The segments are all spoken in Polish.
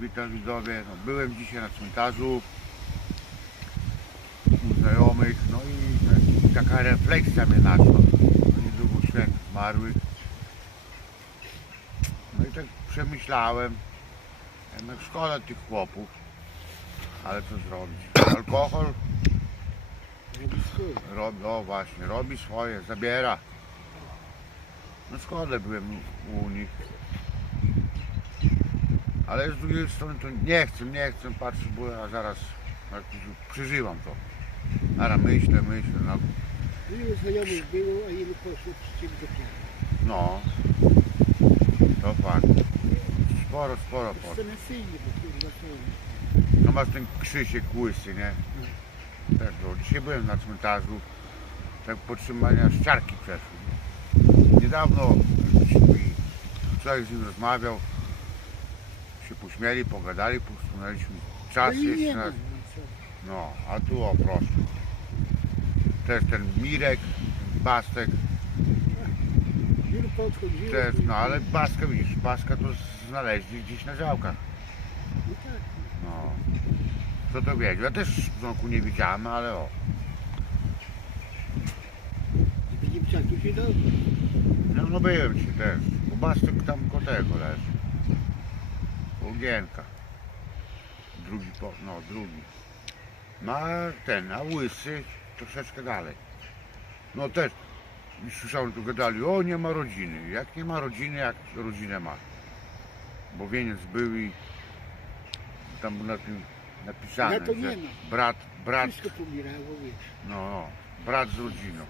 witam widzowie. No, byłem dzisiaj na cmentarzu u znajomych, no i tak- taka refleksja mnie naszła. No, niedługo święt zmarłych. No i tak przemyślałem, jednak szkoda tych chłopów, ale co zrobić? Alkohol Robi o właśnie, robi swoje, zabiera. No szkoda byłem u nich. Ale z drugiej strony to nie chcę, nie chcę patrzeć, bo ja zaraz przeżywam to. Zaraz myślę, myślę, no, Ilu znajomych było, a ilu poszło przy ciebie do no. To fakt. Sporo, sporo poszło. No masz ten Krzysiek łysy, nie? No, dzisiaj byłem na cmentarzu, tak podtrzymania ściarki przeszły. Niedawno człowiek z nim rozmawiał, się pośmieli, pogadali, posunęliśmy No czas nie jeszcze na... no co. No, a tu o proszę. Też ten Mirek, Bastek, też, no ale Baska widzisz, Baska to znaleźli gdzieś na działkach. No tak. No. Co to wiedział? Ja też w zamku nie widziałem, ale o. Widzimy czas tu się dobrze. No, no byłem ci też. Bo Bastek tam koło tego leży. Ogienka. Drugi, po, no drugi. No a ten, a łysy troszeczkę dalej. No też słyszałem tu gadali, o nie ma rodziny. Jak nie ma rodziny, jak rodzinę ma. Bo wieniec był i tam na tym napisane, Ja to że nie ma. brat, brat, Wszystko pomierało, wiesz. no, no, brat z rodziną.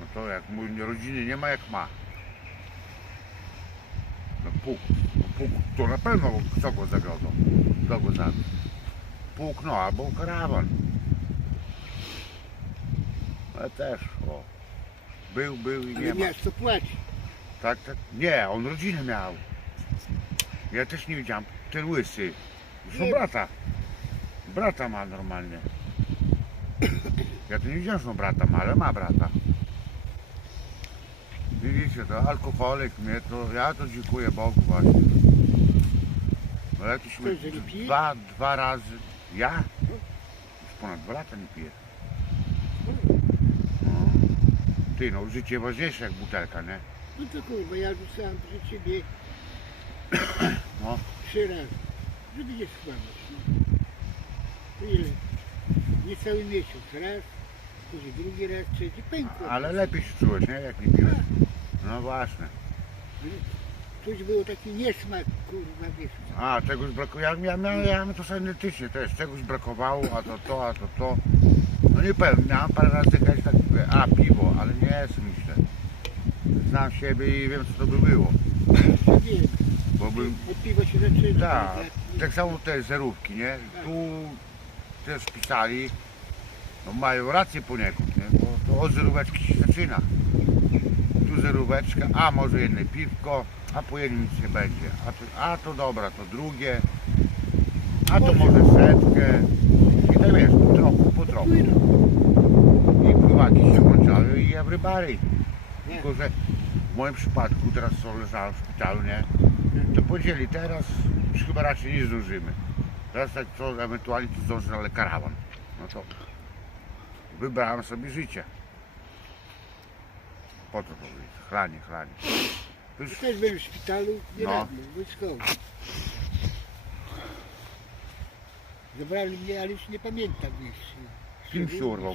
No to jak mój rodziny nie ma, jak ma. No no puk to na pewno kto go zawiodą, kto go zabił. Puk no, albo karawan. Ale też, o. Był, był i nie Ale ma. płaci. Tak, tak. Nie, on rodzinę miał. Ja też nie widziałem. Ten łysy. Zresztą Nie. brata. Brata ma normalnie. Ja to nie widziałem, że on brata ma, ale ma brata. Widzicie, to alkoholik mnie to, ja to dziękuję Bogu właśnie. No jakieśmy Co, że nie dwa, dwa razy, ja? Już ponad dwa lata nie piję. No. Ty no, życie ważniejsze jak butelka, nie? No to kurwa, ja rzucałem przy ciebie No. trzy razy. Żeby nie skłamać. No. To ile? Niecały miesiąc. Raz, później drugi raz, trzeci. Pękło. Ale lepiej się czułeś, nie? Jak nie piłeś. No właśnie. Czuć było taki niesmak, kurwa, wiesz. A, czegoś brakuje. Ja miałem, miałem, miałem to identycznie też. Czegoś brakowało, a to to, a to to. No nie powiem, miałem parę razy jakaś tak, mówię, a piwo, ale nie jest myślę. Znam siebie i wiem co to by było. Ja wiem, Bo bym, od piwa się zaczyna. tak, nie? tak samo te zerówki, nie? Tu też pisali, no mają rację poniekąd, nie? Bo to od zeróweczki się zaczyna. Tu zeróweczka, a może jedno piwko, a po jednym nic nie będzie. A to, a to dobra, to drugie, a to może setkę. I tak wiesz, po trochu, po trochu. I pływaki się włączały i everybody. Tylko, że w moim przypadku teraz co leżałem w szpitalu, nie? To podzieli teraz już chyba raczej nie zdążymy. Teraz tak co ewentualnie to zdążę, ale karawan. No to wybrałem sobie życie. Po co to jest? Chlanie, chlanie. To Ja już też byłem w szpitalu, nie No. radny, wojskowy. Zabrali mnie, ale już nie pamiętam wiesz. Film się urwał.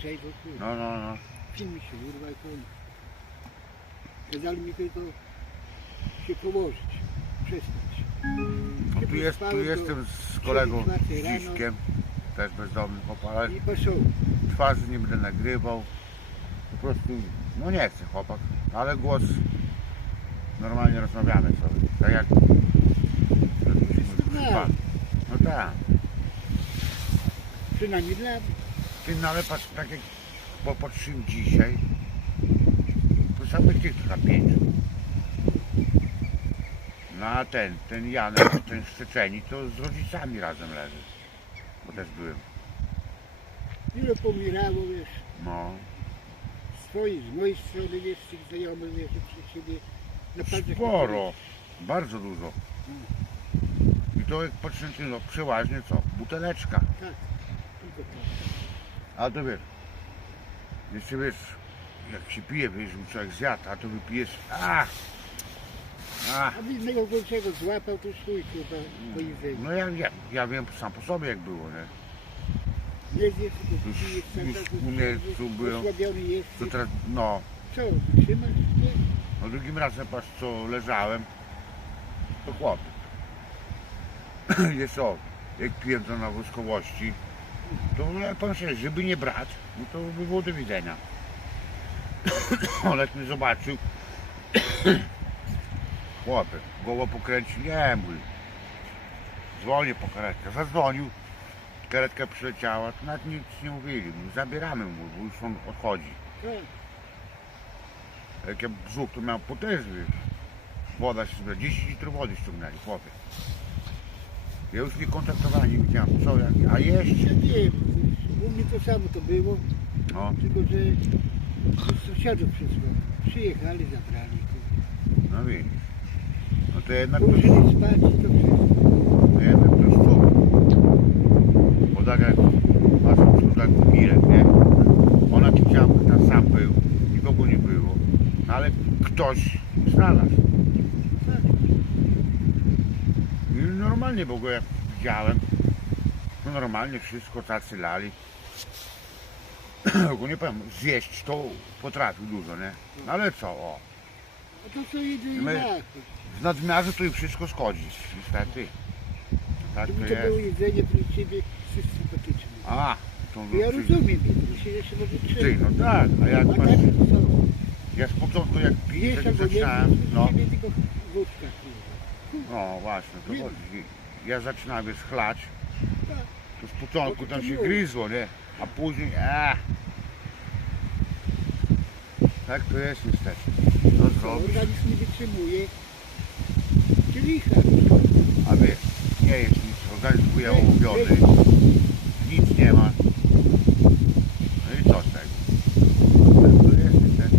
No, no, no. Film się urwał i koniec. Kazali mi tylko się położyć, przespać. no tu, jest, tu jestem z kolegą Dziśkiem, też bezdomny chłopak. I poszło. Twarzy nie będę nagrywał. Po prostu, no nie chcę chłopak, ale głos normalnie rozmawiamy sobie. Tak jak normalne. No tak. Przynajmniej dla mnie. Ty no ale patrz, tak jak popatrzyłem dzisiaj, to samych tych chyba pięć. No a ten, ten Janek, ten Szczeczeni, to z rodzicami razem leży. Bo też byłem. Ile pomierało, wiesz, No. Z twojej, z mojej strony, wiesz, tych znajomych, wiesz, przy siebie. Naprawdę Sporo. Bardzo dużo. I to jak patrzę, no przeważnie co? Buteleczka. Tak, tylko to. A to wiesz, jeszcze wiesz, jak się pije, wiesz, żeby człowiek zjadł, a to wypijesz, a, a, A innego gorszego złapał, to stój kurwa po jedzeniu. no ja wiem, ja wiem sam po sobie jak było, nie? Już- już u mnie tu. To teraz, no, Co, no drugim razem patrz co leżałem, to chłopie. Jest o, jak to na woskowości, to powiem szczerze, żeby nie brać, no to by było do widzenia. Ale jak mnie zobaczył, chłopie, głowę pokręcił, nie mój. Dzwonię po karetkę, zadzwonił, karetka przyleciała, to nawet nic nie mówili, zabieramy mu, bo już on odchodzi. Tak. Jak ja brzuch to miał potężny. Woda się zbiera, 10 litrów wody ściągnęli, chłopie. Ja już nie kontaktowałem, nie widziałem co, jak, a jeszcze, Ja wiem, u mnie to samo to było, no, tylko że sąsiadów przysłał. Przyjechali, zabrali. no widzisz. No to jednak spać i to wszystko. to jednak to jest człowiek. Bo tak jak masz tu tak Mirek, nie? Ona tu chciała, tam sam był, nikogo nie było. No ale ktoś znalazł. Tak. I normalnie, bo go jak widziałem, to normalnie wszystko tacy lali. Go nie powiem, zjeść to potrafił dużo, nie? No ale co, o. A to co jedzie i My- tak. W nadmiarze to i wszystko schodzi, niestety. Tak to Gdyby to było jedzenie dla ciebie sympatyczne. A, to Ja czy- rozumiem, że się jeszcze może Ty, no tak, a jak masz, ja z początku jak piję, tak zaczynałem, no, ciebie tylko wódka kurwa. no właśnie, to chodzi. Ja zaczynałem wiesz, chlać, Tak. to z początku No tam się gryzło, nie? A później, a. Tak to jest niestety. Co To zrobisz? Organizm nie wytrzymuje. Kielicha. A wiesz, nie jest nic, nic nie ma. No i co z tego? To jest niestety.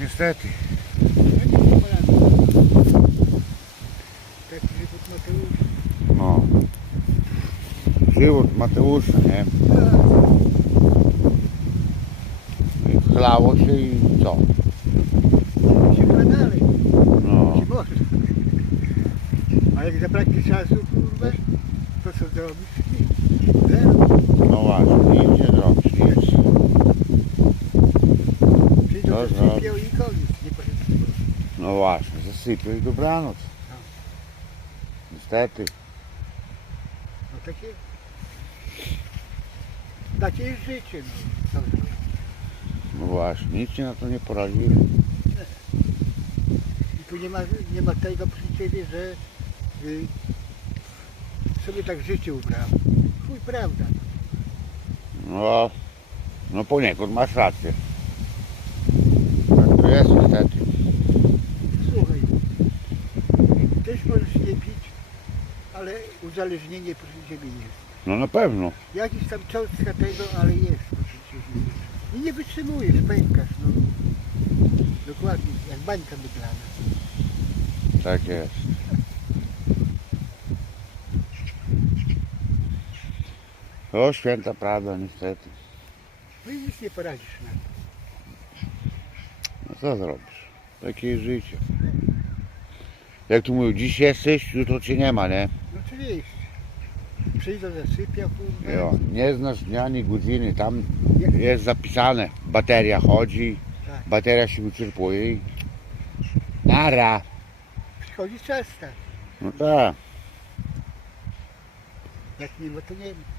Niestety. No. Żywot Mateusza, nie? Chlało się i co? Tak. Się chyba dalej. No. Się może. A jak zabraknie czasu, kurwa, to co zrobisz? Zero. No właśnie, nic nie zrobisz, nic. Przyjdą, To zasypią i koniec. Nie powiem. No właśnie, zasypię i dobranoc. Niestety. No takie... Takie jest życie, no. Co zrobić? No właśnie, nic ci na to nie poradzili. I tu nie ma, nie ma tego przy ciebie, że sobie tak życie ubrałem. Chuj, prawda. No, no poniekąd masz rację. Tak to jest niestety. Słuchaj, też możesz nie pić, ale uzależnienie proszę ciebie jest. No na pewno. Jakiś tam cząstka tego, ale jest proszę ciebie. I nie wytrzymujesz, pękasz, no. Dokładnie, jak bańka wygląda. Tak jest. To święta prawda niestety. No i nic nie poradzisz na to. No co zrobisz? Takie jest życie. Jak tu mówią, dziś jesteś, jutro cię nie ma, nie? No oczywiście. Przyjdą, zasypiał, kurwa. Jo, nie znasz dnia ani godziny, tam jest zapisane. Bateria chodzi, Tak. bateria się wyczerpuje i nara. Przychodzi czas tak. No tak. Jak nie ma, to nie ma.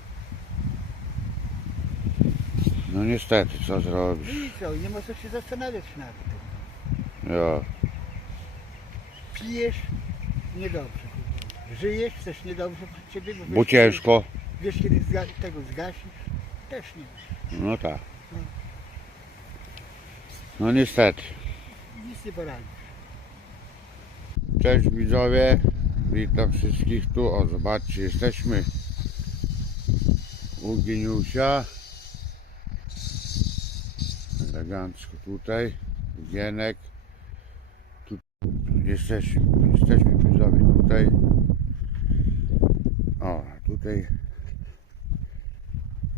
No niestety, co No zrobisz? i co, nie ma co się zastanawiać nad tym. Jo. Pijesz, niedobrze. Żyjesz, też niedobrze przy ciebie. Bo, Bo wiesz, ciężko. Wiesz, kiedy zga tego zgasisz? Też nie wiesz. No tak. No niestety. Nic nie poradzisz. Cześć widzowie, witam wszystkich tu, o zobaczcie, jesteśmy u Geniusia, elegancko tutaj, Gienek, tu jest Jesteśmy, jesteśmy widzowie tutaj. O, tutaj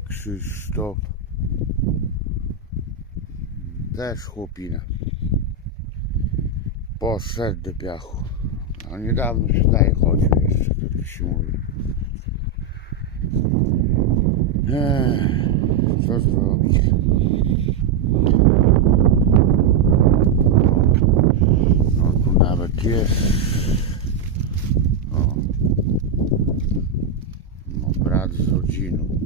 Krzysztof. Też chłopina. Poszedł do piachu. A niedawno się daje chodził jeszcze, tak się mówi. Ech, co zrobić? No tu nawet jest. O. No brat z rodziną.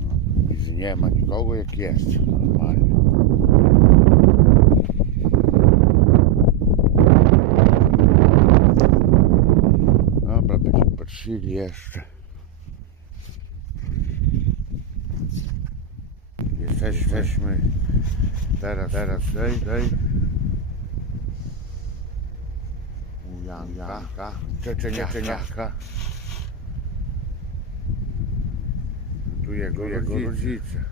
No, nie ma nikogo jak jest. Normalnie. Dobra, będziemy patrzyli jeszcze. Jesteśmy teraz, teraz, daj, daj. U Janka, Czeczeniaka. Tu jego, jego rodzice.